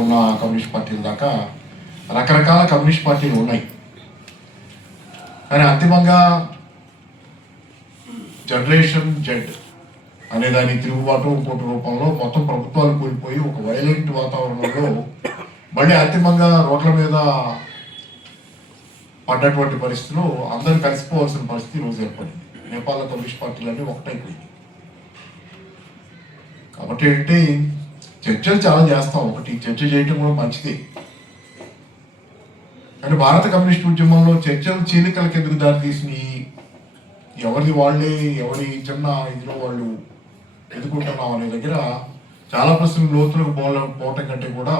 ఉన్న కమ్యూనిస్ట్ పార్టీల దాకా రకరకాల కమ్యూనిస్ట్ పార్టీలు ఉన్నాయి. కానీ అంతిమంగా జనరేషన్ జెడ్ అనే దాని తిరుగుబాటు ఇంకోటి రూపంలో మొత్తం ప్రభుత్వాలు కూలిపోయి ఒక వైలెంట్ వాతావరణంలో మళ్ళీ అంతిమంగా రోడ్ల మీద పడ్డటువంటి పరిస్థితులు అందరూ కలిసిపోవాల్సిన పరిస్థితి ఈరోజు ఏర్పడింది. నేపాల్లో కమ్యూనిస్ట్ పార్టీలన్నీ ఒకటైపోయింది. కాబట్టి ఏంటి, చర్చలు చాలా చేస్తాం. ఒకటి చర్చ చేయటం కూడా మంచిదే, కానీ భారత కమ్యూనిస్ట్ ఉద్యమంలో చర్చలు చీలికలకు ఎందుకు దారితీసినాయి? ఎవరిది వాళ్ళే, ఎవరి చిన్న ఇదిలో వాళ్ళు ఎదుర్కొంటున్నాం అనే దగ్గర చాలా ప్రశ్నలు లోతులకు పోవటం కంటే కూడా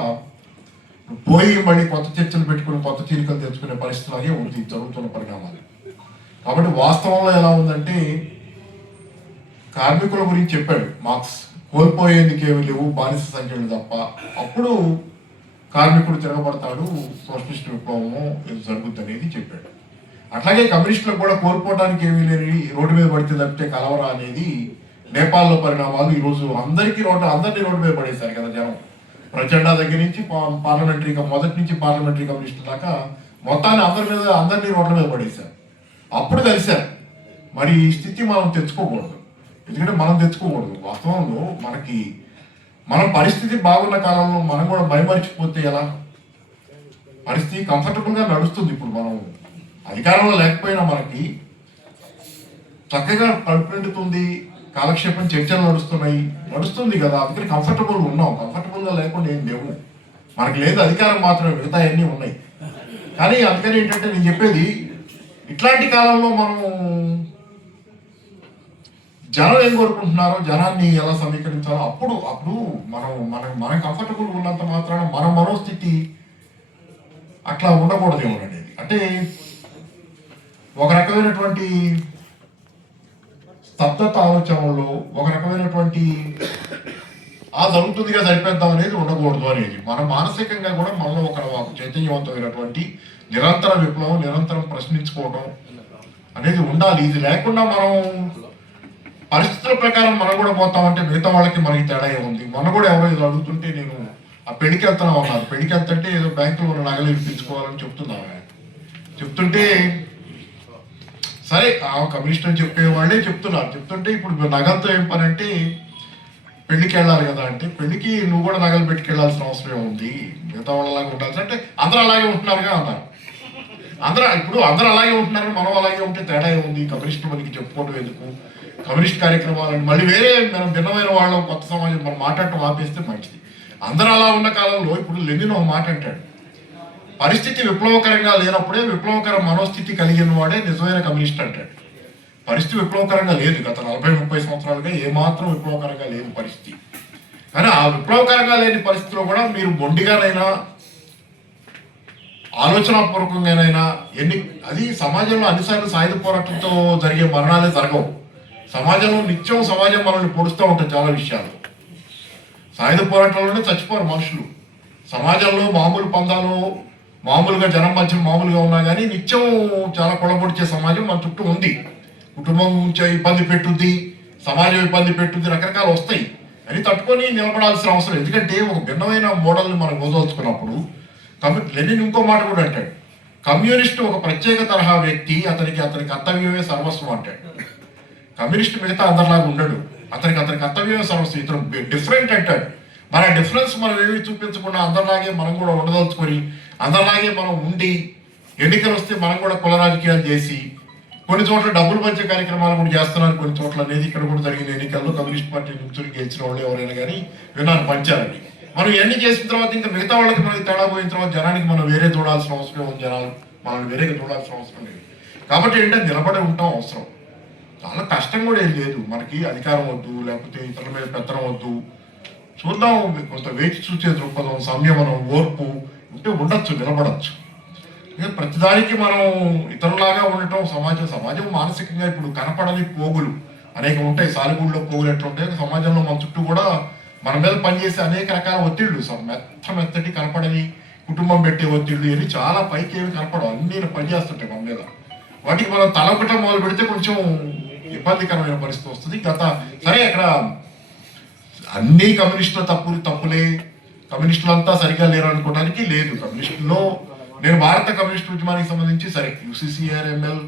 పోయి మళ్ళీ కొత్త చర్చలు పెట్టుకుని కొత్త చీలికలు తెచ్చుకునే పరిస్థితిలాగే ఉంది జరుగుతున్న పరిణామాలు. కాబట్టి వాస్తవంలో ఎలా ఉందంటే, కార్మికుల గురించి చెప్పాడు మార్క్స్, కోల్పోయేందుకు ఏమి లేవు బానిస సంఖ్యలు తప్ప. అప్పుడు కార్మికుడు తిరగబడతాడు, సోషలిస్ట్ విప్లవము జరుగుద్ది అనేది చెప్పాడు. అట్లాగే కమ్యూనిస్టులకు కూడా కోల్పోవడానికి ఏమీ లేని రోడ్డు మీద పడితే తప్పితే కలవరా అనేది నేపాల్లో పరిణామాలు. ఈరోజు అందరినీ రోడ్డు మీద పడేశారు కదా జనం. ప్రచండ దగ్గర నుంచి మొదటి నుంచి పార్లమెంటరీ కమ్యూనిస్టుల దాకా మొత్తాన్ని అందరినీ రోడ్ల మీద పడేశారు. అప్పుడు కలిశారు. మరి ఈ స్థితి మనం తెచ్చుకోకూడదు. ఎందుకంటే మనం తెచ్చుకోకూడదు. వాస్తవంలో మన పరిస్థితి బాగున్న కాలంలో మనం కూడా భయమరిచిపోతే ఎలా? పరిస్థితి కంఫర్టబుల్గా నడుస్తుంది. ఇప్పుడు మనం అధికారంలో లేకపోయినా మనకి చక్కగా కడుపు నిండుతుంది, కాలక్షేపం చర్చలు నడుస్తుంది కదా. అందుకని కంఫర్టబుల్ ఉన్నాం. కంఫర్టబుల్గా లేకుండా ఏం లేవు. మనకి లేదు అధికారం మాత్రమే, మిగతా అన్నీ ఉన్నాయి. కానీ అందుకని ఏంటంటే నేను చెప్పేది, ఇట్లాంటి కాలంలో మనం జనం ఏం కోరుకుంటున్నారో, జనాన్ని ఎలా సమీకరించాలో అప్పుడు మనం కంఫర్టబుల్ ఉన్నంత మాత్రాన మన మనోస్థితి అట్లా ఉండకూడదేమో అనేది. అంటే ఒక రకమైనటువంటి స్తబ్దత ఆలోచనలో, ఒక రకమైనటువంటి జరుగుతుందిగా సరిపేద్దాం అనేది ఉండకూడదు అనేది. మనం మానసికంగా కూడా మనలో ఒక చైతన్యవంతమైనటువంటి నిరంతర విప్లవం, నిరంతరం ప్రశ్నించుకోవడం అనేది ఉండాలి. ఇది లేకుండా మనం పరిస్థితుల ప్రకారం మనం కూడా పోతామంటే మిగతా వాళ్ళకి మనకి తేడా ఉంది. మన కూడా ఎవరో ఇది అడుగుతుంటే, నేను ఆ పెళ్లికి వెళ్తున్నాం అన్నారు. పెళ్లికి వెళ్తుంటే ఏదో బ్యాంకులో ఉన్న నగలు ఇప్పించుకోవాలని చెప్తుంటే సరే కమ్యూనిస్ట్ అని చెప్పేవాళ్ళే చెప్తుంటే ఇప్పుడు నగలతో ఏం పని అంటే, పెళ్లికి వెళ్ళాలి కదా అంటే, పెళ్లికి నువ్వు కూడా నగలు పెట్టుకెళ్లాల్సిన అవసరం ఉంది, మిగతా వాళ్ళలాగా ఉండాల్సి అంటే అందరూ అలాగే ఉంటున్నారుగా అన్నారు. ఇప్పుడు అందరూ అలాగే ఉంటున్నారు, మనం అలాగే ఉంటే తేడా ఉంది. కమ్యూనిస్ట్ మనకి చెప్పుకోవడం ఎందుకు? కమ్యూనిస్ట్ కార్యక్రమాలను మళ్ళీ వేరే మనం భిన్నమైన వాళ్ళం, కొత్త సమాజం మనం మాట్లాడటం ఆపేస్తే మంచిది. అందరూ అలా ఉన్న కాలంలో ఇప్పుడు లెనిన్ ఒక మాట అంటాడు, పరిస్థితి విప్లవకరంగా లేనప్పుడే విప్లవకర మనోస్థితి కలిగిన వాడే నిజమైన కమ్యూనిస్ట్ అంటాడు. పరిస్థితి విప్లవకరంగా లేదు. గత 40-30 సంవత్సరాలుగా ఏమాత్రం విప్లవకరంగా లేదు పరిస్థితి. కానీ ఆ విప్లవకరంగా లేని పరిస్థితిలో కూడా మీరు మొండిగానైనా, ఆలోచనాపూర్వకంగానైనా అది సమాజంలో అన్నిసార్లు సాయుధ పోరాటంతో జరిగే మరణాలే జరగవు. సమాజం మనల్ని పొడుస్తూ ఉంటుంది చాలా విషయాలు. సాయుధ పోరాటంలోనే చచ్చిపోరు మనుషులు. సమాజంలో మామూలు పందాలు, మామూలుగా జనం మధ్య మామూలుగా ఉన్నా కానీ నిత్యం చాలా కొలబొడిచే సమాజం మన చుట్టూ ఉంది. కుటుంబం ఇబ్బంది పెట్టుద్ది, సమాజం ఇబ్బంది పెట్టుద్ది, రకరకాలు వస్తాయి. అని తట్టుకొని నిలబడాల్సిన అవసరం. ఎందుకంటే ఒక భిన్నమైన మోడల్ని మనం వదలుచుకున్నప్పుడు లెనిన్ ఇంకో మాట కూడా అంటాడు, కమ్యూనిస్టు ఒక ప్రత్యేక తరహా వ్యక్తి, అతని కర్తవ్యమే సర్వస్వం అంటాడు. కమ్యూనిస్ట్ మిగతా అందరిలాగా ఉండడు, అతని కర్తవ్యమే సర్వస్వం. ఇతను డిఫరెంట్ అంటాడు. మన డిఫరెన్స్ మనం ఏమి చూపించకుండా అందరిలాగే మనం కూడా ఉండదలుచుకొని, అందరిలాగే మనం ఉండి, ఎన్నికలు వస్తే మనం కూడా కుల రాజకీయాలు చేసి, కొన్ని చోట్ల డబ్బులు పంచే కార్యక్రమాలు కూడా చేస్తున్నారు. కొన్ని చోట్ల అనేది ఇక్కడ కూడా జరిగిన ఎన్నికల్లో కమ్యూనిస్ట్ పార్టీ నుంచి గెలిచిన వాళ్ళు ఎవరైనా కానీ విన్నాను పంచారండి. మనం ఎన్ని చేసిన తర్వాత ఇంకా మిగతా వాళ్ళకి మనకి తేడా పోయిన తర్వాత జనానికి మనం వేరే చూడాల్సిన అవసరం ఉంది. జనాలు మనం వేరేగా చూడాల్సిన అవసరం లేదు. కాబట్టి ఏంటంటే నిలబడి ఉంటాం అవసరం. చాలా కష్టం కూడా ఏం లేదు. మనకి అధికారం వద్దు, లేకపోతే ఇతరుల మీద పెత్తనం వద్దు. చూద్దాం, కొంత వేచి చూసే దృక్పథం, సంయమనం, ఓర్పు ఉంటే ఉండొచ్చు, నిలబడచ్చు. ప్రతిదానికి మనం ఇతరులాగా ఉండటం సమాజం మానసికంగా ఇప్పుడు కనపడని పోగులు అనేక ఉంటాయి. సాలిగూళ్ళలో పోగులు ఎట్లా ఉంటాయి, సమాజంలో మన చుట్టూ కూడా మన మీద పనిచేసే అనేక రకాల ఒత్తిళ్లు, మెత్తటి కనపడని కుటుంబం పెట్టే ఒత్తిళ్లు, ఇవి చాలా పైకి ఏమి కనపడవు, అన్నీ పనిచేస్తుంటాయి మన మీద. వాటికి మనం తలపటం మొదలు పెడితే కొంచెం ఇబ్బందికరమైన పరిస్థితి వస్తుంది. సరే అక్కడ అన్ని కమ్యూనిస్టుల తప్పులే, కమ్యూనిస్టులంతా సరిగా లేరు అనుకోవడానికి లేదు. కమ్యూనిస్టుల్లో నేను భారత కమ్యూనిస్ట్ ఉద్యమానికి సంబంధించి సరే యూసీసీఆర్ఎంఎల్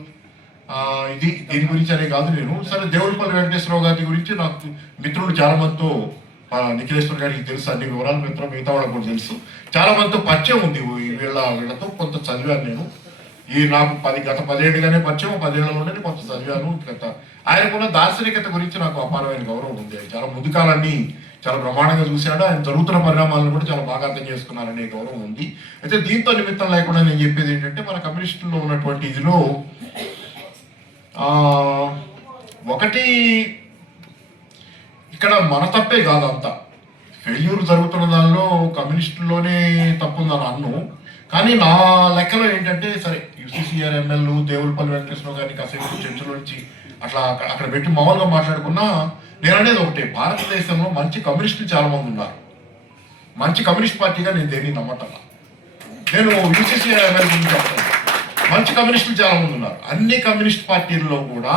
దీని గురించి అనే కాదు. నేను సరే దేవులపల్లి వెంకటేశ్వరరావు గారి గురించి నాకు మిత్రులు చాలా మందితో నిఖిలేశ్వర్ గారికి తెలుసు, అన్ని వివరాలు మిగతా వాళ్ళకి కూడా తెలుసు. చాలా మందితో పరిచయం ఉంది. వీళ్ళతో కొంత చదివాను నేను. నాకు గత 10 ఏళ్ళుగానే పరిచయం, 10 ఏళ్లలోనే కొంత చదివాను. ఆయనకున్న దార్శనికత గురించి నాకు అపారమైన గౌరవం ఉంది. చాలా ముందు కాలాన్ని చాలా బ్రహ్మాండంగా చూశాడు. ఆయన జరుగుతున్న పరిణామాలను కూడా చాలా బాగా అర్థం చేసుకున్నారనే గౌరవం ఉంది. అయితే దీంతో నిమిత్తం లేకుండా నేను చెప్పేది ఏంటంటే, మన కమ్యూనిస్టుల్లో ఉన్నటువంటి ఇదిలో ఒకటి ఇక్కడ మన తప్పే కాదు, అంతా ఫెయిల్యూర్ జరుగుతున్న దానిలో కమ్యూనిస్టుల్లోనే తప్పు ఉందని అన్ను. కానీ నా లెక్కలో ఏంటంటే, సరే యూసీసీఆర్ఎంఎల్ దేవులపల్లి వెంకటేశ్వరరావు గారిని కాసేపు చర్చలో నుంచి అట్లా అక్కడ పెట్టి మామూలుగా మాట్లాడుకున్నా, నేను అనేది ఒకటే, భారతదేశంలో మంచి కమ్యూనిస్టులు చాలా మంది ఉన్నారు. మంచి కమ్యూనిస్ట్ పార్టీగా నేను దేన్ని నమ్మటల్లా. నేను యూసీసీఆర్ఎంఎల్ గురించి చెప్తాను. మంచి కమ్యూనిస్టులు చాలా మంది ఉన్నారు. అన్ని కమ్యూనిస్ట్ పార్టీల్లో కూడా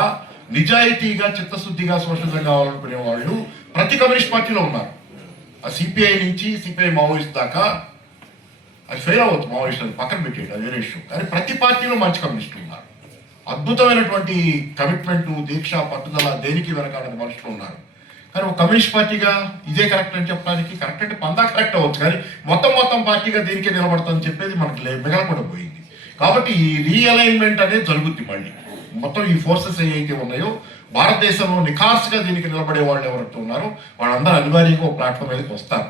నిజాయితీగా చిత్తశుద్ధిగా సోషలిజం కావాలనుకునే వాళ్ళు ప్రతి కమ్యూనిస్ట్ పార్టీలో ఉన్నారు. ఆ సిపిఐ నుంచి సిపిఐ మావోయిస్ట్ దాకా అది ఫెయిల్ అవ్వచ్చు, మావోయిస్ట్ అది పక్కన పెట్టేది, అది వేరే ఇష్యూ. కానీ ప్రతి పార్టీలో మంచి కమ్యూనిస్టులు ఉన్నారు. అద్భుతమైనటువంటి కమిట్మెంట్, దీక్ష, పట్టుదల, దేనికి వెనకాడని మనుషులు ఉన్నారు. కానీ ఒక కమ్యూనిస్ట్ పార్టీగా ఇదే కరెక్ట్ అని చెప్పడానికి, కరెక్ట్ అంటే పందా కరెక్ట్ అవ్వచ్చు, కానీ మొత్తం పార్టీగా దీనికే నిలబడతామని చెప్పేది మనకి మిగలకుండా పోయింది. కాబట్టి ఈ రీఅలైన్మెంట్ అనేది జరుగుద్ది. మళ్ళీ మొత్తం ఈ ఫోర్సెస్ ఏవైతే ఉన్నాయో భారతదేశంలో నిఖార్సుగా దీనికి నిలబడే వాళ్ళు ఎవరైతే ఉన్నారో వాళ్ళందరూ అనివార్యంగా ఒక ప్లాట్ఫామ్ మీదకి వస్తారు.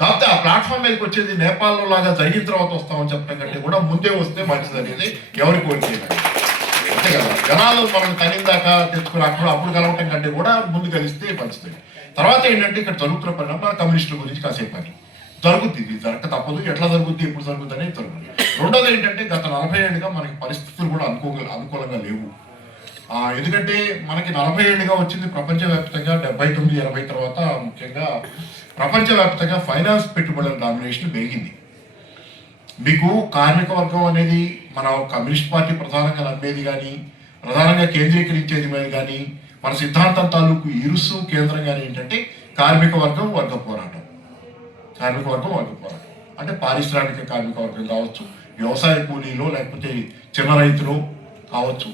కాకపోతే ఆ ప్లాట్ఫామ్ మీదకి వచ్చేది నేపాల్లో లాగా జరిగిన తర్వాత వస్తామని చెప్పడం కంటే కూడా ముందే వస్తే మంచిది అనేది ఎవరికి వచ్చేది అంతే కదా. జనాలు మనం తనిందాకా తెచ్చుకుని అప్పుడు కలవటం కంటే కూడా ముందు కలిస్తే మంచిది. తర్వాత ఏంటంటే ఇక్కడ జరుగుతున్న పరిణామం మన కమ్యూనిస్టుల గురించి కాసేపు అని జరుగుద్ది. ఇది జరగక తప్పదు. ఎట్లా జరుగుద్ది, ఎప్పుడు జరుగుద్ది అనేది జరుగుతుంది. రెండోది ఏంటంటే, గత 40 ఏళ్ళుగా మనకి పరిస్థితులు కూడా అనుకూలంగా లేవు. ఎందుకంటే మనకి 40 ఏళ్ళుగా వచ్చింది ప్రపంచవ్యాప్తంగా 79-80 తర్వాత ముఖ్యంగా ప్రపంచవ్యాప్తంగా ఫైనాన్స్ పెట్టుబడుల డామినేషన్ పెరిగింది. మీకు కార్మిక వర్గం అనేది మన కమ్యూనిస్ట్ పార్టీ ప్రధానంగా నమ్మేది కానీ, ప్రధానంగా కేంద్రీకరించేది మీద కానీ, మన సిద్ధాంతం తాలూకు ఇరుసు కేంద్రం కానీ ఏంటంటే కార్మిక వర్గం వర్గ పోరాటం. కార్మిక వర్గం వర్గ పోరాటం అంటే పారిశ్రామిక కార్మిక వర్గం కావచ్చు, వ్యవసాయ కూలీలో లేకపోతే చిన్న రైతులు కావచ్చు,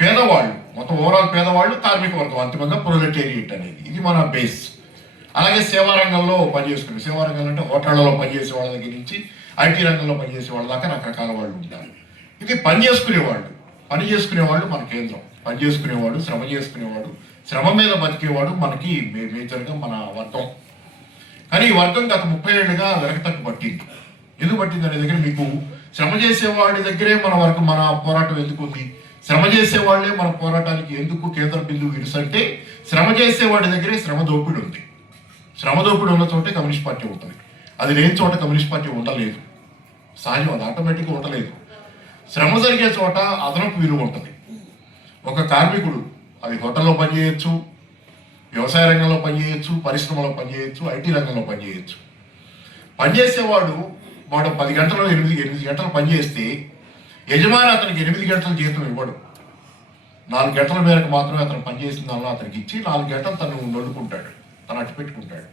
పేదవాళ్ళు, మొత్తం ఓవరాల్ పేదవాళ్ళు కార్మిక వర్గం, అంతిమంగా ప్రొలెటేరియట్ అనేది ఇది మన బేస్. అలాగే సేవా రంగంలో పనిచేసుకునే, సేవా రంగంలో అంటే హోటళ్లలో పనిచేసే వాళ్ళ దగ్గర నుంచి ఐటీ రంగంలో పనిచేసే వాళ్ళ దాకా రకరకాల వాళ్ళు ఉంటారు. ఇది పని చేసుకునేవాళ్ళు మన కేంద్రం. పని చేసుకునేవాడు, శ్రమ చేసుకునేవాడు, శ్రమ మీద బతికేవాడు మనకి మేజర్గా మన వర్గం. కానీ ఈ వర్గం గత 30 ఏళ్ళుగా వెనకతట్టు పట్టింది. ఎందుకు పట్టింది అనే దగ్గర మీకు శ్రమ చేసేవాడి దగ్గరే మన పోరాటం ఎందుకు ఉంది, శ్రమ చేసేవాళ్లే మన పోరాటానికి ఎందుకు కేంద్ర బిందువు ఇరుసంటే, శ్రమ చేసేవాడి దగ్గరే శ్రమ దోపిడి ఉంది. శ్రమ దోపిడి ఉన్న చోటే కమ్యూనిస్ట్ పార్టీ ఉంటుంది. అది లేని చోట కమ్యూనిస్ట్ పార్టీ ఉండలేదు. సహజం, అది ఆటోమేటిక్గా ఉండలేదు. శ్రమ జరిగే చోట అదనపు విలువ ఉంటుంది. ఒక కార్మికుడు అది హోటల్లో పనిచేయచ్చు, వ్యవసాయ రంగంలో పనిచేయచ్చు, పరిశ్రమలో పనిచేయచ్చు, ఐటీ రంగంలో పనిచేయచ్చు. పనిచేసేవాడు 10 గంటలు 8 గంటలు పనిచేస్తే యజమాని అతనికి 8 గంటల జీతం ఇవ్వడు. 4 గంటల మేరకు మాత్రమే అతను పనిచేసిన దానిలో అతనికి ఇచ్చి 4 గంటలు తను వండుకుంటాడు, తను అట్టు పెట్టుకుంటాడు.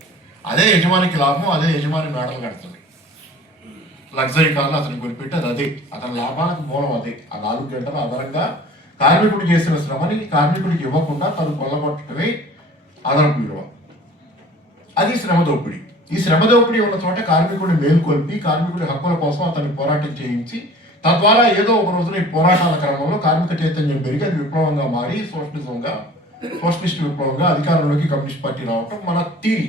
అదే యజమానికి లాభం, అదే యజమాని మేడలు కడుతుంది. లగ్జరీ కార్లు అతనికి కొనిపెట్టేది అదే, అతని లాభాలకు మూలం అదే. ఆ 4 గంటలు అదనంగా కార్మికుడు చేసిన శ్రమని కార్మికుడికి ఇవ్వకుండా తను కొల్లగొట్టడమే అదనపు విలువ. అది శ్రమ దోపిడీ. ఈ శ్రమ దోపిడీ ఉన్న చోట కార్మికుడిని మేల్కొల్పి కార్మికుడి హక్కుల కోసం అతన్ని పోరాటం చేయించి, తద్వారా ఏదో ఒక రోజున ఈ పోరాటాల క్రమంలో కార్మిక చైతన్యం పెరిగి అది విప్లవంగా మారి సోషలిస్ట్ విప్లవంగా అధికారంలోకి కమ్యూనిస్ట్ పార్టీ రావటం మన థీరీ.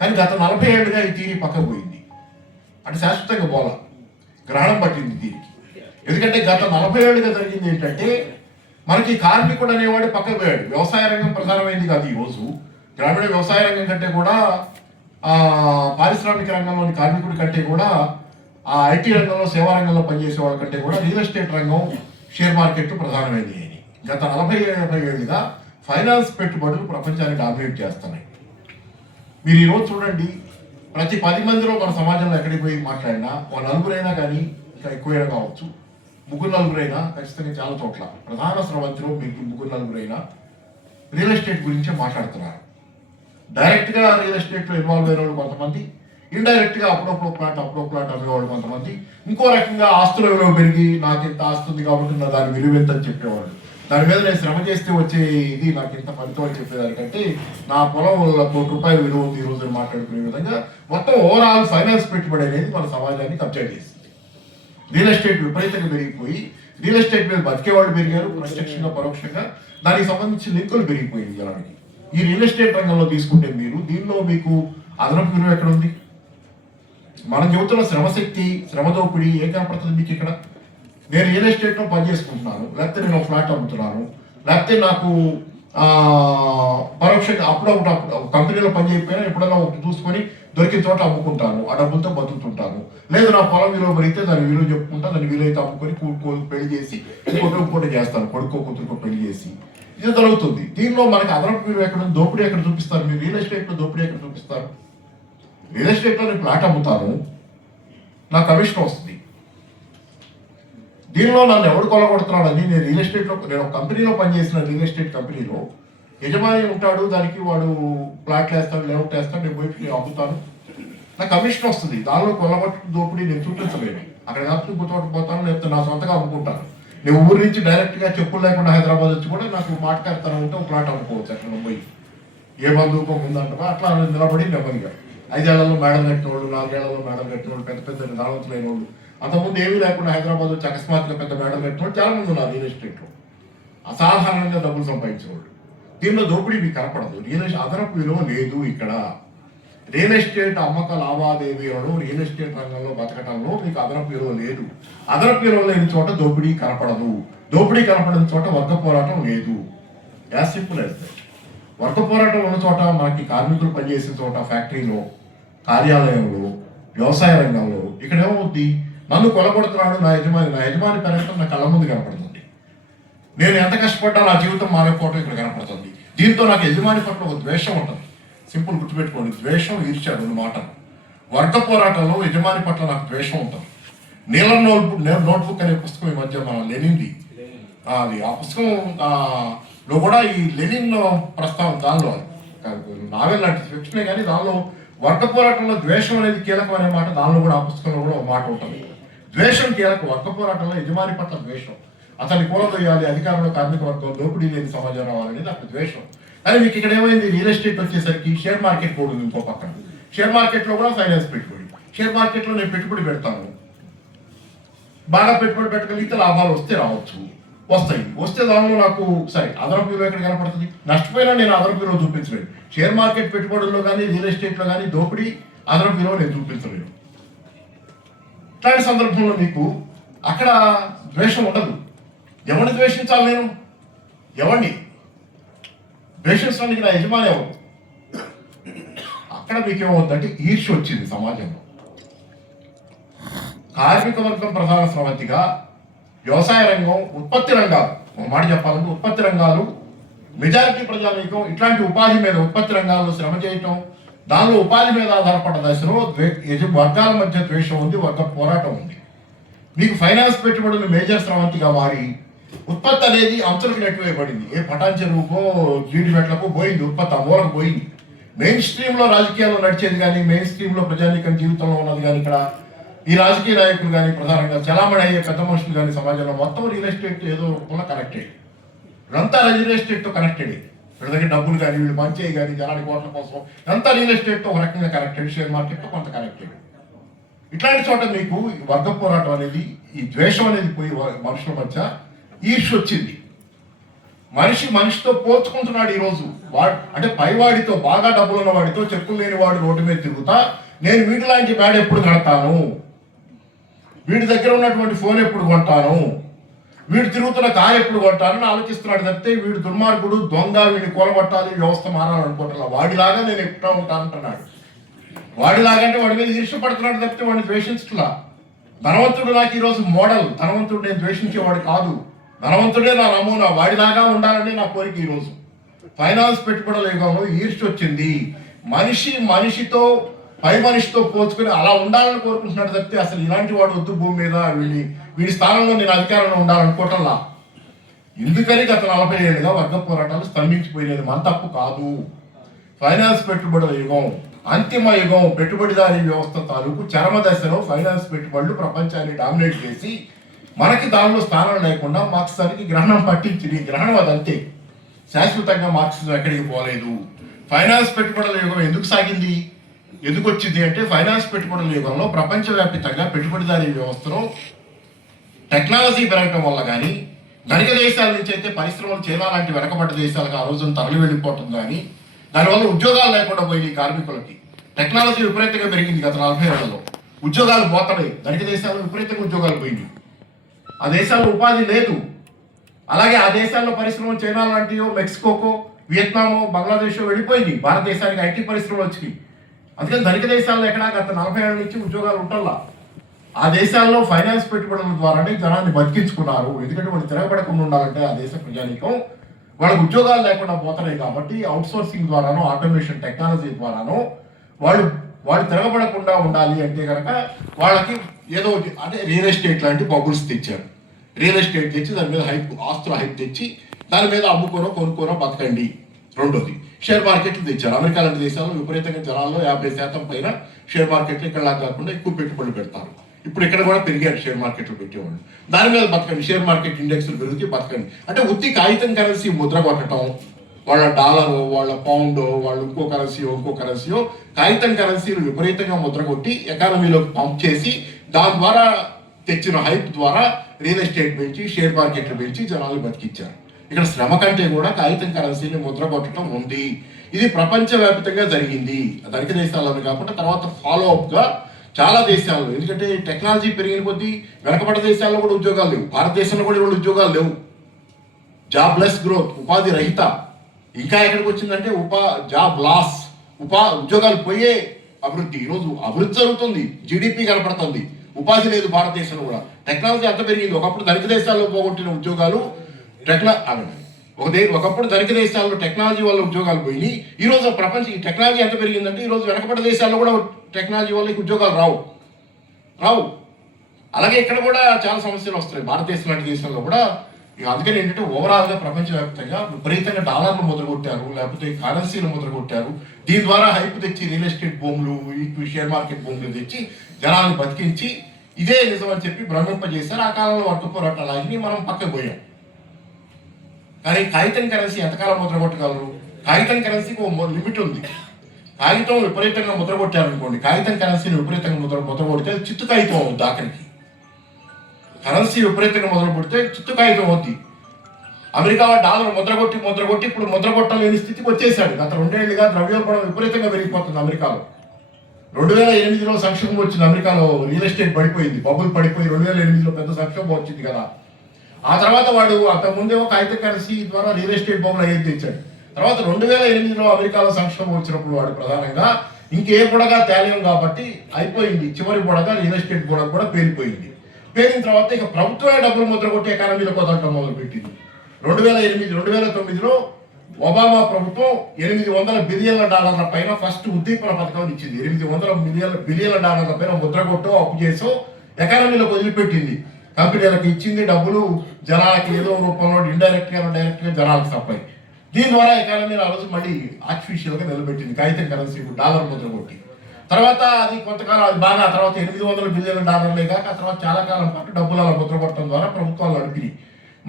కానీ గత 40 ఏళ్ళుగా ఈ థీరీ పక్కకు పోయింది. అంటే శాశ్వతంగా పోలా, గ్రహణం పట్టింది థీరీకి. ఎందుకంటే గత 40 ఏళ్ళుగా జరిగింది ఏంటంటే, మనకి కార్మికుడు అనేవాడు పక్కకు పోయాడు. వ్యవసాయ రంగం ప్రధానమైంది కాదు. ఈరోజు గ్రామీణ వ్యవసాయ రంగం కంటే కూడా, పారిశ్రామిక రంగంలోని కార్మికుడి కంటే కూడా, ఐటీ రంగంలో సేవా రంగంలో పనిచేసే వాళ్ళ కంటే కూడా రియల్ ఎస్టేట్ రంగం, షేర్ మార్కెట్ ప్రధానమైంది అని గత 40-50 ఏళ్ళుగా ఫైనాన్స్ పెట్టుబడులు ప్రపంచాన్ని డామినేట్ చేస్తున్నాయి. మీరు ఈరోజు చూడండి, ప్రతి 10 మందిలో మన సమాజంలో ఎక్కడికి పోయి మాట్లాడినా ఒక నలుగురైనా కానీ, ఇంకా ఎక్కువైనా కావచ్చు, 3-4 ఖచ్చితంగా చాలా చోట్ల ప్రధాన స్రవంతిలో మీకు 3-4 రియల్ ఎస్టేట్ గురించే మాట్లాడుతున్నారు. డైరెక్ట్గా రియల్ ఎస్టేట్లో ఇన్వాల్వ్ అయిన వాళ్ళు కొంతమంది, ఇండైరెక్ట్ గా అప్పుడప్పుడు ప్లాట్ అమ్మేవాళ్ళు కొంతమంది. ఇంకో రకంగా ఆస్తుల విలువ పెరిగి నాకు ఇంత ఆస్తుంది కాబట్టి నా దాని విలువ ఎంత అని చెప్పేవాళ్ళు. దాని మీద నేను శ్రమ చేస్తే వచ్చే ఇది నాకు ఇంత ఫలితం అని చెప్పేదానికంటే నా పొలం ₹1,00,00,000 విలువ ఉంది ఈ రోజున మాట్లాడుకునే విధంగా మొత్తం ఓవరాల్ ఫైనాన్స్ పెట్టుబడి అనేది మన సమాజాన్ని కబ్జా చేసింది. రియల్ ఎస్టేట్ విపరీతంగా పెరిగిపోయి రియల్ ఎస్టేట్ మీద బతికే వాళ్ళు పెరిగారు, ప్రత్యక్షంగా పరోక్షంగా దానికి సంబంధించిన లింకులు పెరిగిపోయింది జనానికి. ఈ రియల్ ఎస్టేట్ రంగంలో తీసుకుంటే మీరు దీనిలో మీకు అదనపు విలువ ఎక్కడ ఉంది? మనం చెబుతున్న శ్రమశక్తి, శ్రమ దోపిడీ ఏం కనపడుతుంది మీకు ఇక్కడ? నేను రియల్ ఎస్టేట్లో పని చేసుకుంటున్నాను, లేకపోతే నేను ఒక ఫ్లాట్ అమ్ముతున్నాను, లేకపోతే నాకు పరోక్షంగా అప్పుడప్పుడు కంపెనీలో పని చేయకపోయినా ఎప్పుడైనా ఒకటి చూసుకొని దొరికిన చోట అమ్ముకుంటాను, ఆ డబ్బులతో బతుకుతుంటాను. లేదు నా పొలం విలువ పెరిగితే దాని విలువ చెప్పుకుంటా, దాని విలువ అయితే అమ్ముకొని పెళ్లి చేసి ఇంకోటి చేస్తాను, కొడుకో కూతురుకో పెళ్లి చేసి ఇది జరుగుతుంది. దీనిలో మనకి అదనపు విలువ ఎక్కడ, దోపిడీ ఎక్కడ చూపిస్తారు? మీరు రియల్ ఎస్టేట్లో దోపిడీ ఎక్కడ చూపిస్తారు? రియల్ ఎస్టేట్లో నేను ఫ్లాట్ అమ్ముతాను, నా కమిషన్ వస్తుంది. దీనిలో నన్ను ఎవడు కొలగొడుతున్నాడని నేను రియల్ ఎస్టేట్లో నేను ఒక కంపెనీలో పనిచేసిన రియల్ ఎస్టేట్ కంపెనీలో యజమాని ఉంటాడు, దానికి వాడు ప్లాట్లు వేస్తాడు, లేఅవుట్ వేస్తాడు, నేను పోయి అమ్ముతాను, నాకు కమిషన్ వస్తుంది. దానిలో కొలగొట్టు దోపిడీ నేను చూపించలేను. అక్కడ కాకపోతే ఇంకో చోట పోతాను, లేకపోతే నా సొంతగా అమ్ముకుంటాను. నేను ఊరి నుంచి డైరెక్ట్గా చెప్పులు లేకుండా హైదరాబాద్ వచ్చి కూడా నాకు మాటకారుతనం ఉంటే ఒక ప్లాట్ అమ్ముకోవచ్చు. అట్లా పోయి ఏ బంధువుకో ముందంటా అట్లా నిలబడి నెమ్మదిగా 5 ఏళ్లలో మేడం కట్టిన వాళ్ళు, 4 ఏళ్లలో మేడం కట్టిన వాళ్ళు, పెద్ద పెద్ద ధనవంతులైన వాళ్ళు, అంతకుముందు ఏమీ లేకుండా హైదరాబాద్ వచ్చి అకస్మాత్తుగా పెద్ద మేడం కట్టిన వాళ్ళు చాలా మంది ఉన్నారు రియల్ ఎస్టేట్లో. అసాధారణంగా డబ్బులు సంపాదించేవాళ్ళు. దీనిలో దోపిడీ మీకు కనపడదు. అదనపు విలువ లేదు ఇక్కడ. రియల్ ఎస్టేట్ అమ్మక లావాదేవీలలో రియల్ ఎస్టేట్ రంగంలో బతకటంలో మీకు అదనపు విలువ లేదు. అదనపు విలువ లేని చోట దోపిడీ కనపడదు. దోపిడీ కనపడిన చోట వర్గ పోరాటం లేదు. As simple as that. వర్గ పోరాటం ఉన్న చోట మనకి కార్మికులు పనిచేసిన చోట, ఫ్యాక్టరీలో, కార్యాలయంలో, వ్యవసాయ రంగంలో ఇక్కడ ఏమవుద్ది? నన్ను కొలగొడుతున్నాడు నా యజమాని పెరగటం నా కళ్ళ ముందు కనపడుతుంది. నేను ఎంత కష్టపడ్డా నా జీవితం మారిపోవటం ఇక్కడ కనపడుతుంది. దీంతో నాకు యజమాని పట్ల ఒక ద్వేషం ఉంటుంది. సింపుల్ గుర్తుపెట్టుకోండి, ద్వేషం, ఈర్ష్య 2 మాటలు. వర్గ పోరాటంలో యజమాని పట్ల నాకు ద్వేషం ఉంటుంది. నీలం నోట్బుక్ అనే పుస్తకం ఈ మధ్య మన లెనిన్ది, అది ఆ పుస్తకంలో కూడా ఈ లెనిన్ ప్రస్తావన దానిలో నావెల్ లాంటి ఫిక్షనే కానీ దానిలో వర్గ పోరాటంలో ద్వేషం అనేది కీలకం అనే మాట దానిలో కూడా ఆ పుస్తకంలో కూడా ఒక మాట ఉంటుంది. ద్వేషం కీలకం. వర్గ పోరాటంలో యజమాని పట్ల ద్వేషం, అతన్ని కూలదొయ్యాలి, అధికారంలో కార్మిక వర్గం దోపిడీ లేని సమాజం రావాలనేది అక్కడ ద్వేషం. కానీ మీకు ఇక్కడ ఏమైంది? రియల్ ఎస్టేట్ వచ్చేసరికి షేర్ మార్కెట్ కూడా ఉంది ఇంకో పక్కన. షేర్ మార్కెట్లో కూడా ఫైనాన్స్ పెట్టుబడి. షేర్ మార్కెట్లో నేను పెట్టుబడి పెడతాను, బాగా పెట్టుబడి పెట్టగలిగితే లాభాలు వస్తే దానిలో నాకు సరే అదనపు విలువ ఎక్కడ కనపడుతుంది? నష్టపోయినా నేను అదనపు విలువ చూపించలేను. షేర్ మార్కెట్ పెట్టుబడుల్లో కానీ రియల్ ఎస్టేట్లో కానీ దోపిడీ అదనపు విలువ నేను చూపించలేను. ఇట్లాంటి సందర్భంలో మీకు అక్కడ ద్వేషం ఉండదు. ఎవరిని ద్వేషించాలి? నేను ఎవరిని ద్వేషించడానికి నా యజమాని ఎవరు? అక్కడ మీకు ఏమవుతుందంటే ఈర్ష్య వచ్చింది సమాజంలో. కార్మిక వర్గం ప్రధాన స్రవంతిగా వ్యవసాయ రంగం, ఉత్పత్తి రంగాలు, ఒక మాట చెప్పాలంటే ఉత్పత్తి రంగాలు, మెజారిటీ ప్రజానీకం ఇట్లాంటి ఉపాధి మీద, ఉత్పత్తి రంగాల్లో శ్రమ చేయటం, దానిలో ఉపాధి మీద ఆధారపడ్డ దశలో వర్గాల మధ్య ద్వేషం ఉంది, వర్గ పోరాటం ఉంది. మీకు ఫైనాన్స్ పెట్టుబడులు మేజర్ స్రవంతిగా మారి ఉత్పత్తి అనేది అంచులకు నెట్టివేయబడింది. ఏ పటాన్ చెరువుకో జీడిమెట్లకు పోయింది, ఉత్పత్తి అమూలకు పోయింది. మెయిన్ స్ట్రీమ్లో రాజకీయాల్లో నడిచేది కానీ, మెయిన్ స్ట్రీమ్లో ప్రజానీకం జీవితంలో ఉన్నది కానీ, ఇక్కడ ఈ రాజకీయ నాయకులు కానీ, ప్రధానంగా చలామణి అయ్యే పెద్ద మనుషులు కానీ సమాజంలో మొత్తం రియల్ ఎస్టేట్ ఏదో రూపంలో కనెక్టెడ్. ఇదంతా రియల్ ఎస్టేట్తో కనెక్టెడ్. వీళ్ళ దగ్గర డబ్బులు కానీ, వీళ్ళు మంచి కానీ, జనానికి ఓట్ల కోసం అంతా రియల్ ఎస్టేట్తో ఒక రకంగా కనెక్టెడ్. షేర్ మార్కెట్తో కొంత కనెక్టెడ్. ఇట్లాంటి చోట మీకు వర్గ పోరాటం అనేది, ఈ ద్వేషం అనేది పోయి మనుషుల మధ్య ఈర్ష్య వచ్చింది. మనిషితో పోల్చుకుంటున్నాడు ఈరోజు. అంటే పైవాడితో, బాగా డబ్బులున్న వాడితో, చెప్పులు లేని వాడు రోడ్డు మీద తిరుగుతా నేను వీటి లాంటి బ్యాడ్ ఎప్పుడు కడతాను, వీడి దగ్గర ఉన్నటువంటి ఫోన్ ఎప్పుడు కొంటాను, వీడు తిరుగుతున్న కారు ఎప్పుడు కొంటానని ఆలోచిస్తున్నాడు తప్పితే వీడు దుర్మార్గుడు, దొంగ, వీడిని కూలగొట్టాలి, వ్యవస్థ మారాలనుకుంటున్నా, వాడిలాగా నేను ఎప్పుడూ ఉంటానంటున్నాడు. వాడిలాగంటే వాడి మీద ఈర్ష్యపడుతున్నాడు తప్పితే వాడిని ద్వేషించట్లా. ధనవంతుడు నాకు ఈరోజు మోడల్. ధనవంతుడు నేను ద్వేషించేవాడు కాదు, ధనవంతుడే నా నమూనా, వాడిలాగా ఉండాలని నా కోరిక. ఈరోజు ఫైనాన్స్ పెట్టుబడుల యుగంలో ఈర్ష్య వచ్చింది. మనిషితో, పై మనిషితో పోల్చుకుని అలా ఉండాలని కోరుకుంటున్నాడు తప్పితే అసలు ఇలాంటి వాడు వద్దు భూమి మీద, వీడి స్థానంలో నేను అధికారంలో ఉండాలనుకోవటంలా. ఎందుకని గత 40 ఏళ్ళుగా వర్గ పోరాటాలు స్తంభించిపోయినది మన తప్పు కాదు. ఫైనాన్స్ పెట్టుబడుల యుగం అంతిమ యుగం పెట్టుబడిదారీ వ్యవస్థ తాలూకు చరమ దశలో ఫైనాన్స్ పెట్టుబడులు ప్రపంచాన్ని డామినేట్ చేసి మనకి దానిలో స్థానం లేకుండా మార్క్సానికి గ్రహణం పట్టించింది. గ్రహణం అదంతే, శాశ్వతంగా మార్క్సిజం ఎక్కడికి పోలేదు. ఫైనాన్స్ పెట్టుబడుల యుగం ఎందుకు సాగింది, ఎందుకు వచ్చింది అంటే ఫైనాన్స్ పెట్టుబడుల యుగంలో ప్రపంచవ్యాప్తంగా పెట్టుబడిదారీ వ్యవస్థలో టెక్నాలజీ పెరగటం వల్ల కానీ, ధనిక దేశాల నుంచి అయితే పరిశ్రమలు చైనా లాంటి వెనకబడ్డ దేశాలకు ఆ రోజున తరలి వెళ్ళిపోవటం కానీ, దానివల్ల ఉద్యోగాలు లేకుండా పోయినాయి కార్మికులకి. టెక్నాలజీ విపరీతంగా పెరిగింది గత 40 ఏళ్లలో, ఉద్యోగాలు పోతున్నాయి. ధనిక దేశాల్లో విపరీతంగా ఉద్యోగాలు పోయినాయి, ఆ దేశాల్లో ఉపాధి లేదు. అలాగే ఆ దేశాల్లో పరిశ్రమలు చైనా లాంటివో, మెక్సికోకో, వియత్నామో, బంగ్లాదేశ్ వెళ్ళిపోయింది. భారతదేశానికి ఐటీ పరిశ్రమలు వచ్చినాయి. అందుకని ధనిక దేశాల్లో ఎక్కడా గత 40 ఏళ్ళ నుంచి ఉద్యోగాలు ఉంటల్లా. ఆ దేశాల్లో ఫైనాన్స్ పెట్టుబడుల ద్వారానే జనాన్ని బతికించుకున్నారు. ఎందుకంటే వాళ్ళు తిరగబడకుండా ఉండాలంటే ఆ దేశ ప్రజానీకం వాళ్ళకి ఉద్యోగాలు లేకుండా పోతున్నాయి కాబట్టి అవుట్ సోర్సింగ్ ద్వారానో, ఆటోమేషన్ టెక్నాలజీ ద్వారానో వాళ్ళు తిరగబడకుండా ఉండాలి అంటే కనుక వాళ్ళకి ఏదో అంటే రియల్ ఎస్టేట్ లాంటి బబుల్స్ తెచ్చారు. రియల్ ఎస్టేట్ తెచ్చి దాని మీద ఆస్తుల హైప్ తెచ్చి దాని మీద అమ్ముకోనో కొనుక్కోనో బతకండి. రెండోది షేర్ మార్కెట్లు తెచ్చారు. అమెరికా లాంటి దేశాల్లో విపరీతంగా జనాల్లో 50% పైన షేర్ మార్కెట్లు ఇక్కడ కాకుండా ఎక్కువ పెట్టుబడులు పెడతారు. ఇప్పుడు ఇక్కడ కూడా పెరిగారు షేర్ మార్కెట్లు పెట్టేవాళ్ళు. దాని మీద బతకండి, షేర్ మార్కెట్ ఇండెక్స్లు పెరిగితే బతకండి అంటే ఉత్తి కాగితం కరెన్సీ ముద్ర కొట్టడం, వాళ్ళ డాలరు, వాళ్ళ పౌండో, వాళ్ళు ఇంకో కరెన్సీయో కాగితం కరెన్సీలు విపరీతంగా ముద్ర కొట్టి ఎకానమీలోకి పంప్ చేసి దాని ద్వారా తెచ్చిన హైప్ ద్వారా రియల్ ఎస్టేట్ పెంచి షేర్ మార్కెట్లు పెంచి జనాలు బతికిచ్చారు. ఇక్కడ శ్రమ కంటే కూడా కాగితం కరెన్సీని ముద్ర కొట్టడం ఉంది. ఇది ప్రపంచవ్యాప్తంగా జరిగింది. ధనిక దేశాలను కాకుండా తర్వాత ఫాలో అప్గా చాలా దేశాల్లో, ఎందుకంటే టెక్నాలజీ పెరిగిన కొద్దీ వెనకబడ్డ దేశాల్లో కూడా ఉద్యోగాలు లేవు. భారతదేశంలో కూడా ఇవాళ ఉద్యోగాలు లేవు. జాబ్లెస్ గ్రోత్, ఉపాధి రహిత. ఇంకా ఎక్కడికి వచ్చిందంటే జాబ్ లాస్, ఉద్యోగాలు పోయే అభివృద్ధి. ఈరోజు అభివృద్ధి జరుగుతుంది, జీడిపి కనపడుతుంది, ఉపాధి లేదు భారతదేశంలో కూడా. టెక్నాలజీ అంత పెరిగింది. ఒకప్పుడు ధనిక దేశాల్లో పోగొట్టిన ఉద్యోగాలు ఒకప్పుడు ధనిక దేశాల్లో టెక్నాలజీ వల్ల ఉద్యోగాలు పోయి ఈరోజు ఈ టెక్నాలజీ ఎంత పెరిగిందంటే ఈరోజు వెనకబడ్డ దేశాల్లో కూడా టెక్నాలజీ వల్ల ఉద్యోగాలు రావు. అలాగే ఇక్కడ కూడా చాలా సమస్యలు వస్తున్నాయి భారతదేశం లాంటి దేశంలో కూడా. అందుకని ఏంటంటే ఓవరాల్గా ప్రపంచవ్యాప్తంగా విపరీతంగా డాలర్లు మొదలుకొట్టారు, లేకపోతే కరెన్సీలు మొదలుకొట్టారు. దీని ద్వారా హైప్ తెచ్చి రియల్ ఎస్టేట్ భూములు, షేర్ మార్కెట్ భూములు తెచ్చి జనాన్ని బతికించి ఇదే నిజమని చెప్పి భ్రమింపజేశారు. ఆ కాలంలో వర్గ పోరాటాలు అన్నీ మనం పక్కకు పోయాం. కానీ కాగితం కరెన్సీ ఎంతకాలం ముద్ర కొట్టగలరు? కాగితం కరెన్సీకి ఒక లిమిట్ ఉంది. కాగితం విపరీతంగా ముద్ర కొట్టారనుకోండి, కాగితం కరెన్సీని విపరీతంగా ముద్ర కొడితే చిత్తు కాగితం అవుతుంది. ఆఖరికి కరెన్సీ విపరీతంగా మొదలు కొడితే చిత్తు కాగితం అవుతుంది. అమెరికా డాలర్ ముద్ర కొట్టి ఇప్పుడు ముద్ర కొట్టలేని స్థితికి వచ్చేసాడు. గత 2 ఏళ్లుగా ద్రవ్యోల్బణం విపరీతంగా పెరిగిపోతుంది అమెరికాలో. 2008లో సంక్షోభం వచ్చింది అమెరికాలో, రియల్ ఎస్టేట్ పడిపోయింది, బబుల్ పడిపోయి 2008లో పెద్ద సంక్షోభం వచ్చింది కదా. ఆ తర్వాత వాడు అంతకుముందేమో కాగిత కరెన్సీ ద్వారా రియల్ ఎస్టేట్ బొమ్మలు అయ్యేది తెచ్చాడు. తర్వాత 2008లో అమెరికాలో సంక్షోభం వచ్చినప్పుడు వాడు ప్రధానంగా ఇంకే బుడగా తేలేం కాబట్టి అయిపోయింది. చివరి బుడగా రియల్ ఎస్టేట్ బుడగ కూడా పేలిపోయింది. పేలిన తర్వాత ఇక ప్రభుత్వమే డబ్బులు ముద్ర కొట్టి ఎకానమీలో కొదటం మొదలుపెట్టింది. 2009లో ఒబామా ప్రభుత్వం $800 బిలియన్ల పైన ఫస్ట్ ఉద్దీపన పథకం ఇచ్చింది. $800 బిలియన్ల పైన ముద్ర కొట్టో అప్పు చేసో ఎకానమీలో వదిలిపెట్టింది. కంపెనీలకు ఇచ్చింది డబ్బులు, జనాలకి ఏదో రూపంలో డైరెక్ట్గా జనాలకు సప్లై. దీని ద్వారా ఎకానమీని ఆ రోజు మళ్ళీ ఆర్టిఫిషియల్గా నిలబెట్టింది కాగితం కరెన్సీ డాలర్ ముద్ర కొట్టి. తర్వాత అది కొంతకాలం అది బాగా, తర్వాత $800 బిలియన్ల కాక ఆ తర్వాత చాలా కాలం పాటు డబ్బులు అలా ముద్ర కొట్టడం ద్వారా ప్రభుత్వాలు నడిపినాయి.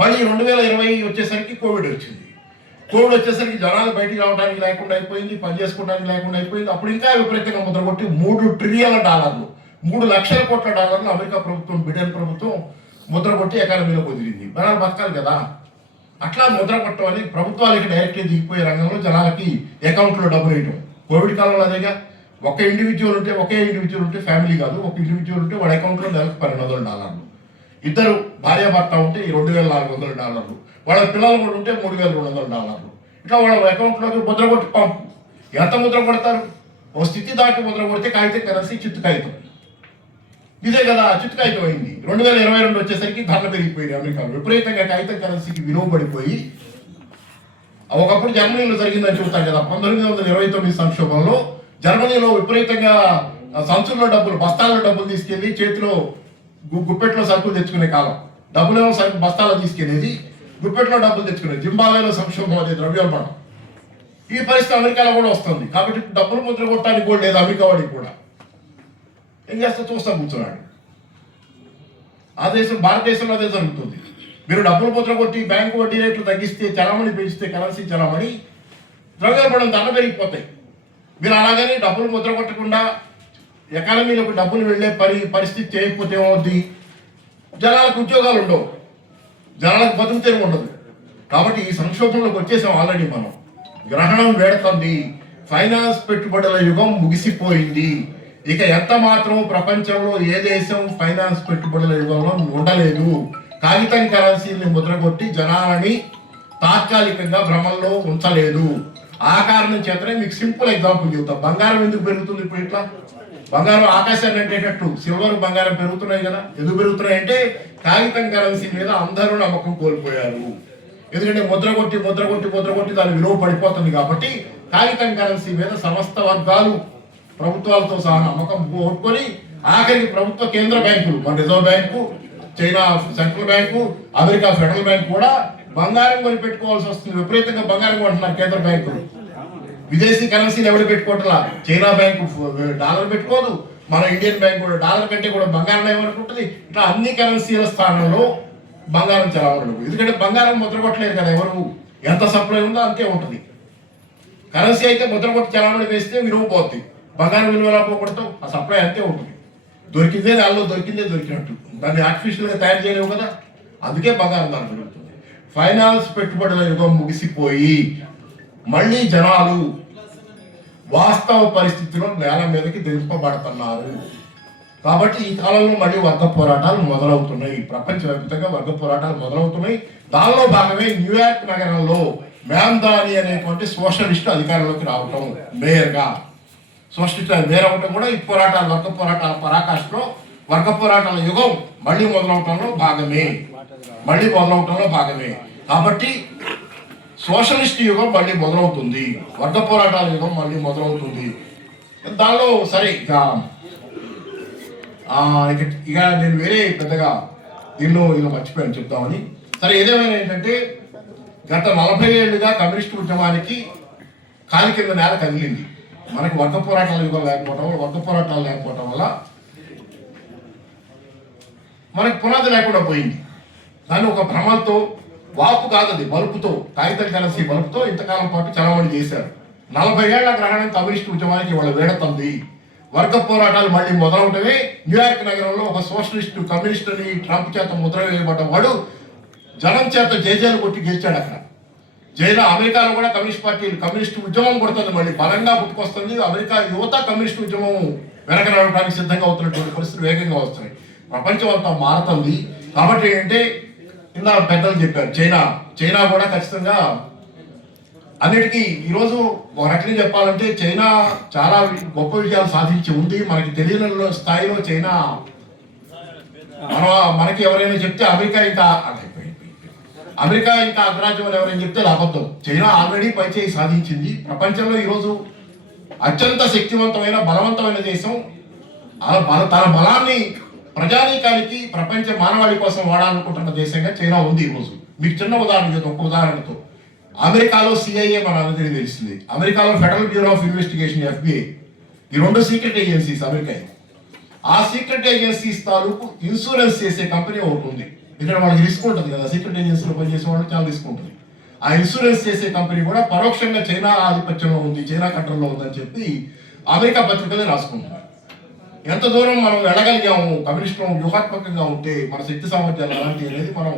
మళ్ళీ 2020 వచ్చేసరికి కోవిడ్ వచ్చింది. కోవిడ్ వచ్చేసరికి జనాలు బయటికి రావడానికి లేకుండా అయిపోయింది, పని చేసుకోవడానికి లేకుండా అయిపోయింది. అప్పుడు ఇంకా విపరీతంగా ముద్ర కొట్టి $3 ట్రిలియన్ల $3 లక్షల కోట్ల అమెరికా ప్రభుత్వం, బిడెన్ ప్రభుత్వం ముద్ర కొట్టి ఎకానమీలోకి వదిలింది. జనాలు బతకాలి కదా. అట్లా ముద్ర కొట్టడం అని ప్రభుత్వాలకి డైరెక్ట్గా దిగిపోయే రంగంలో జనాలకి అకౌంట్లో డబ్బులు వేయటం. కోవిడ్ కాలంలో అదేగా, ఒకే ఇండివిజువల్ ఉంటే ఫ్యామిలీ కాదు, ఒక ఇండివిజువల్ ఉంటే వాడి అకౌంట్లో నెలకు $1200, ఇద్దరు భార్యాభర్త ఉంటే $2400, వాళ్ళ పిల్లలు కూడా ఉంటే $3200. ఇట్లా వాళ్ళ అకౌంట్లోకి ముద్ర కొట్టి పంపు. ఎంత ముద్ర కొడతారు? ఓ స్థితి దాటి ముద్ర కొడితే కాగితం కరెన్సీ చిత్తు కాగితం. ఇదే కదా చిత్తు కాగితం అయింది. 2022 వచ్చేసరికి ధరలు పెరిగిపోయింది అమెరికాలో. విపరీతంగా కాగితం కరెన్సీకి విలువ పడిపోయి, ఒకప్పుడు జర్మనీలో జరిగిందని చెబుతాం కదా. 1929 సంక్షోభంలో జర్మనీలో విపరీతంగా సంచుల్లో డబ్బులు, బస్తాల్లో డబ్బులు తీసుకెళ్లి చేతిలో గుప్పెట్లో సరుకులు తెచ్చుకునే కాలం. డబ్బులేమో బస్తాల్లో తీసుకెళ్లేది, గుప్పెట్లో డబ్బులు తెచ్చుకునేది. జింబాబ్వేలో సంక్షోభం, అదే ద్రవ్యోల్బణం. ఈ పరిస్థితి అమెరికాలో కూడా వస్తుంది. కాబట్టి డబ్బులు ముద్ర కొట్టడానికి కూడా లేదు అమెరికా వాడికి కూడా. ఏం చేస్తా చూస్తా కూర్చున్నాడు. ఆ దేశం భారతదేశంలో అదే జరుగుతుంది. మీరు డబ్బులు ముద్ర కొట్టి బ్యాంకు వడ్డీ రేట్లు తగ్గిస్తే, చలామణి పెంచితే, కరెన్సీ చలామణి ద్రవ్యోల్బణం ధర పెరిగిపోతాయి. మీరు అలాగని డబ్బులు ముద్ర కొట్టకుండా ఎకానమీలోకి డబ్బులు వెళ్ళే పరిస్థితి చేయకపోతే ఏమవుద్ది? జనాలకు ఉద్యోగాలు ఉండవు, జనాలకు బతుకు తెరువు ఉండదు. కాబట్టి ఈ సంక్షోభంలోకి వచ్చేసాం ఆల్రెడీ మనం. గ్రహణం వేడుతుంది, ఫైనాన్స్ పెట్టుబడుల యుగం ముగిసిపోయింది. ఇక ఎంత మాత్రం ప్రపంచంలో ఏ దేశం ఫైనాన్స్ పెట్టుబడుల యుగంలో ఉండలేదు. కాగితం కరెన్సీని ముద్రగొట్టి జనాలని తాత్కాలికంగా భ్రమంలో ఉంచలేదు. ఆ కారణం చేతనే మీకు సింపుల్ ఎగ్జాంపుల్ చెబుతాం. బంగారం ఎందుకు పెరుగుతుంది ఇప్పుడు ఇట్లా? బంగారం ఆకాశాన్ని అంటేటట్టు సిల్వర్ బంగారం పెరుగుతున్నాయి కదా. ఎందుకు పెరుగుతున్నాయి అంటే కాగితం కరెన్సీ మీద అందరూ నమ్మకం కోల్పోయారు. ఎందుకంటే ముద్రగొట్టి దాని విలువ పడిపోతుంది. కాబట్టి కాగితం కరెన్సీ మీద సమస్త వర్గాలు ప్రభుత్వాలతో సహా నమ్మకం కోల్పోయి ఆఖరికి ప్రభుత్వ కేంద్ర బ్యాంకులు, మన reserve bank, China central bank, America federal bank కూడా బంగారం కొని పెట్టుకోవాల్సి వస్తుంది. విపరీతంగా బంగారం కొంటున్నారు కేంద్ర బ్యాంకులు. విదేశీ కరెన్సీలు ఎవరు పెట్టుకోవట్లా. చైనా బ్యాంకు డాలర్ పెట్టుకోదు, మన ఇండియన్ బ్యాంక్ కూడా డాలర్ కంటే కూడా బంగారం ఏమనుకుంటుంది. ఇట్లా అన్ని కరెన్సీల స్థానంలో బంగారం చలామణి. ఎందుకంటే బంగారం ముద్ర కొట్టలేదు కదా ఎవరు. ఎంత సప్లై ఉందో అంతే ఉంటుంది. కరెన్సీ అయితే ముద్ర కొట్టి చలామణి వేస్తే విలువ పోతుంది. బంగారం విలువ ఎలా పోకూడదు, ఆ సప్లై అంతే ఉంటుంది. దొరికిందే దొరికినట్టు. దాన్ని ఆర్టిఫిషియల్గా తయారు చేయలేవు కదా. అందుకే బంగారం ధర పెరుగుతుంది. ఫైనాన్స్ పెట్టుబడుల యుగం ముగిసిపోయి మళ్ళీ జనాలు వాస్తవ పరిస్థితిలో నేల మీదకి దింపబడుతున్నారు. కాబట్టి ఈ కాలంలో మళ్ళీ వర్గ పోరాటాలు మొదలవుతున్నాయి. ప్రపంచవ్యాప్తంగా వర్గ పోరాటాలు మొదలవుతున్నాయి. దానిలో భాగమే న్యూయార్క్ నగరంలో మ్యాందాని అనేటువంటి సోషలిస్ట్ అధికారంలోకి రావటం, మేయర్గా సోషలిస్ట్ మేయర్ అవటం కూడా ఈ పోరాటాలు, వర్గ పోరాటాల పరాకాష్ఠలో వర్గ పోరాటాల యుగం మళ్ళీ మొదలవటంలో భాగమే. కాబట్టి సోషలిస్ట్ యుగం మళ్ళీ మొదలవుతుంది, వర్గ పోరాటాల యుగం మళ్ళీ మొదలవుతుంది. దానిలో సరే ఇక నేను వేరే పెద్దగా దీనిలో మర్చిపోయాను చెప్తామని. సరే ఏదేమైనా ఏంటంటే గత 40 ఏళ్ళుగా కమ్యూనిస్టు ఉద్యమానికి కాలి కింద నేల కదిలింది. మనకి వర్గ పోరాటాల యుగం లేకపోవటం వల్ల మనకి పునాది లేకుండా పోయింది. దాన్ని ఒక భ్రమలతో, వాపు కాదది, బలుపుతో, కాగితం కరెన్సీ బలుపుతో ఇంతకాలం పాటు చలమణి చేశారు. 40 ఏళ్ల గ్రహణం కమ్యూనిస్టు ఉద్యమానికి ఇవాళ వేడతంది. వర్గ పోరాటాలు మళ్ళీ మొదలవటమే. న్యూయార్క్ నగరంలో ఒక సోషలిస్టు కమ్యూనిస్టుని ట్రంప్ చేత ముద్ర వేయబడ్డ వాడు జనం చేత జేజేలు కొట్టి గెలిచాడు. అక్కడ అమెరికాలో కూడా కమ్యూనిస్టు ఉద్యమం కొడుతుంది, మళ్ళీ బలంగా పుట్టుకొస్తుంది. అమెరికా యువత కమ్యూనిస్టు ఉద్యమం వెనక నడవడానికి సిద్ధంగా అవుతున్నటువంటి పరిస్థితులు వేగంగా వస్తున్నాయి. ప్రపంచం అంతా మారుతుంది. కాబట్టి ఏంటంటే ఇందా పెద్దలు చెప్పారు, చైనా కూడా ఖచ్చితంగా అన్నిటికీ ఈరోజు ఒక రకంగా చెప్పాలంటే చైనా చాలా గొప్ప విజయాలు సాధించి ఉంది. మనకి తెలియని స్థాయిలో చైనా మనకి ఎవరైనా చెప్తే అమెరికా ఇంకా అగ్రరాజ్యం అని ఎవరైనా చెప్తే అబద్ధం. చైనా ఆల్రెడీ పైచేయి సాధించింది. ప్రపంచంలో ఈరోజు అత్యంత శక్తివంతమైన బలవంతమైన దేశం. తన బలాన్ని ప్రజానీకానికి, ప్రపంచ మానవాళి కోసం వాడాలనుకుంటున్న దేశంగా చైనా ఉంది ఈరోజు. మీకు చిన్న ఒక ఉదాహరణతో అమెరికాలో సిఐఏ మన అందరికీ తెలిసింది, అమెరికాలో federal bureau of investigation FBI, ఈ 2 సీక్రెట్ ఏజెన్సీస్ అమెరికా. ఆ సీక్రెట్ ఏజెన్సీస్ తాలూకు ఇన్సూరెన్స్ చేసే కంపెనీ ఒకటి ఉంది. ఇక్కడ వాళ్ళకి రిస్క్ ఉంటుంది కదా, సీక్రెట్ ఏజెన్సీలో పనిచేసే వాళ్ళకి చాలా రిస్క్ ఉంటుంది. ఆ ఇన్సూరెన్స్ చేసే కంపెనీ కూడా పరోక్షంగా చైనా ఆధిపత్యంలో ఉంది, చైనా కంట్రోల్లో ఉందని చెప్పి అమెరికా పత్రికలే రాసుకుంటున్నారు. ఎంత దూరం మనం వెళ్ళగలిగాము కమ్యూనిస్టులు వ్యూహాత్మకంగా ఉంటే మన శక్తి సామర్థ్యాలు అలాంటివి అనేది మనం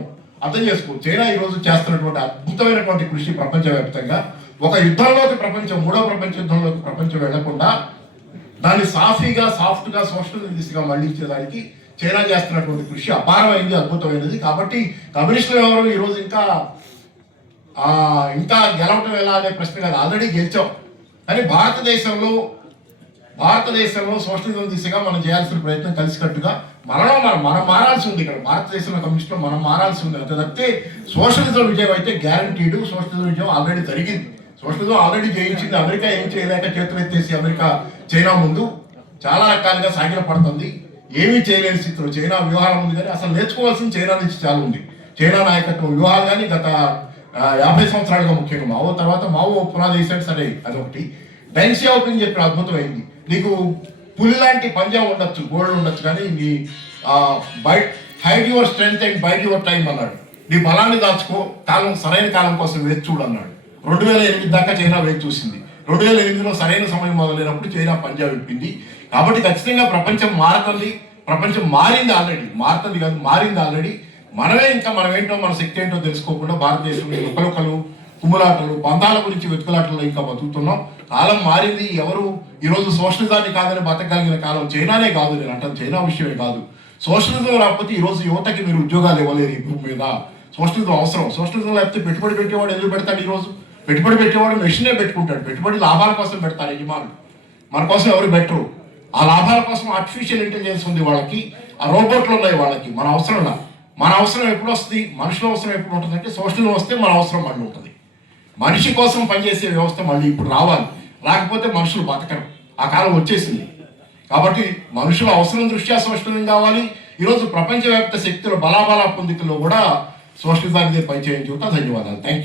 అర్థం చేసుకోవచ్చు. చైనా ఈరోజు చేస్తున్నటువంటి అద్భుతమైనటువంటి కృషి ప్రపంచవ్యాప్తంగా ఒక యుద్ధంలోకి మూడో ప్రపంచ యుద్ధంలోకి ప్రపంచం వెళ్లకుండా దాన్ని సాఫ్ట్గా సోషల్ దిశగా మళ్లించేదానికి చైనా చేస్తున్నటువంటి కృషి అపారమైంది, అద్భుతమైనది. కాబట్టి కమ్యూనిస్టులు ఎవరు ఈరోజు ఇంకా గెలవటం ఎలా అనే ప్రశ్న కాదు, ఆల్రెడీ గెలిచాం. కానీ భారతదేశంలో సోషలిజం దిశగా మనం చేయాల్సిన ప్రయత్నం కలిసికట్టుగా మనం మారాల్సి ఉంది. ఇక్కడ భారతదేశంలో కమ్యూనిస్టులో మనం మారాల్సి ఉంది. అంతే తప్పితే సోషలిజం విజయం అయితే గ్యారంటీడ్. సోషలిజం విజయం ఆల్రెడీ జరిగింది, సోషలిజం ఆల్రెడీ జయించింది. అమెరికా ఏం చేయలేక చేతులు ఎత్తేసి అమెరికా చైనా ముందు చాలా రకాలుగా సాగిల పడుతుంది. ఏమీ చేయలేని స్థితిలో చైనా వ్యూహాల ఉంది. కానీ అసలు నేర్చుకోవాల్సింది చైనా నుంచి చాలా ఉంది. చైనా నాయకత్వం వ్యూహాలు కానీ గత 50 సంవత్సరాలుగా ముఖ్యంగా మావో తర్వాత మావో పునాది వేసాడు, సరే అదొకటి. డెన్ సియాఓపింగ్ చెప్పిన అద్భుతమైంది. నీకు పులి లాంటి పంజా ఉండొచ్చు, గోల్డ్ ఉండొచ్చు, కానీ నీ hide your strength and byte your time అన్నాడు. నీ బలాన్ని దాచుకో, సరైన కాలం కోసం వేచి చూడు అన్నాడు. 2008 దాకా చైనా వేచి చూసింది. 2008లో సరైన సమయం మొదలైనప్పుడు చైనా పంజా విప్పింది. కాబట్టి ఖచ్చితంగా ప్రపంచం మారుతుంది. ప్రపంచం మారింది ఆల్రెడీ, మారుతుంది కాదు మారింది ఆల్రెడీ. మనమే ఇంకా మనం ఏంటో మన శక్తి ఏంటో తెలుసుకోకుండా భారతదేశంలో ఒకరొకరు కుమ్ములాటలు బంధాల గురించి వెతుకులాటల్లో ఇంకా బతుకుతున్నాం. కాలం మారింది. ఎవరు ఈరోజు సోషలిజాన్ని కాదని బతకగలిగిన కాలం చైనానే కాదు. నేను అంటాను చైనా విషయమే కాదు. సోషలిజం రాకపోతే ఈరోజు యువతకి మీరు ఉద్యోగాలు ఇవ్వలేరు ఈ భూమి మీద. సోషలిజం అవసరం. సోషలిజం లేకపోతే పెట్టుబడి పెట్టేవాడు ఎందుకు పెడతాడు? ఈరోజు పెట్టుబడి పెట్టేవాడు మెషినే పెట్టుకుంటాడు. పెట్టుబడి లాభాల కోసం పెడతారు యజమానులు, మన కోసం ఎవరు పెట్టరు. ఆ లాభాల కోసం ఆర్టిఫిషియల్ ఇంటెలిజెన్స్ ఉంది వాళ్ళకి, ఆ రోబోట్లు ఉన్నాయి వాళ్ళకి. మన అవసరంలా, మన అవసరం ఎప్పుడు వస్తుంది, మనుషుల అవసరం ఎప్పుడు ఉంటుంది అంటే సోషలిజం వస్తే మన అవసరం మళ్ళీ ఉంటుంది. మనిషి కోసం పనిచేసే వ్యవస్థ మళ్ళీ ఇప్పుడు రావాలి. రాకపోతే మనుషులు బతకరు. ఆ కాలం వచ్చేసింది. కాబట్టి మనుషుల అవసరం దృష్ట్యా సోషలిజం కావాలి. ఈరోజు ప్రపంచవ్యాప్త శక్తుల బలాబల పొందికలో కూడా సోషలిజానికి పనిచేయని చూడ. ధన్యవాదాలు. Thank you.